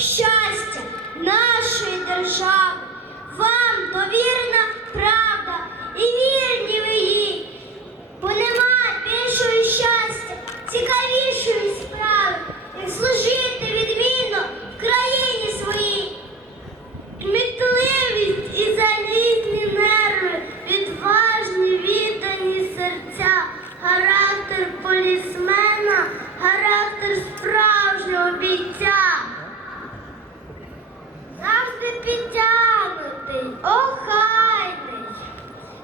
щастя. Підтягнутий, охайний,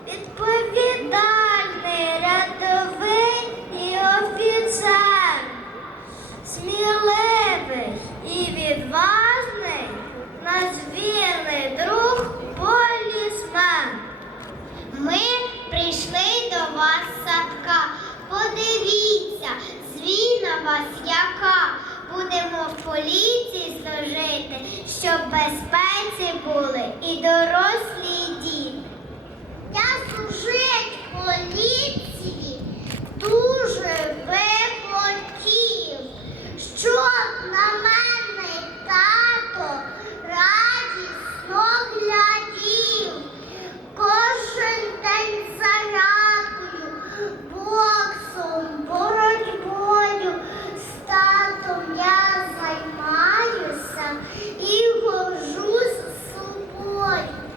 відповідальний, рядовий і офіцер, сміливий і відважний, наш вірний друг полісмен. Ми прийшли до вас садка. Подивіться, звіна вас яка. Поліції служити, щоб безпеці були і дорослі,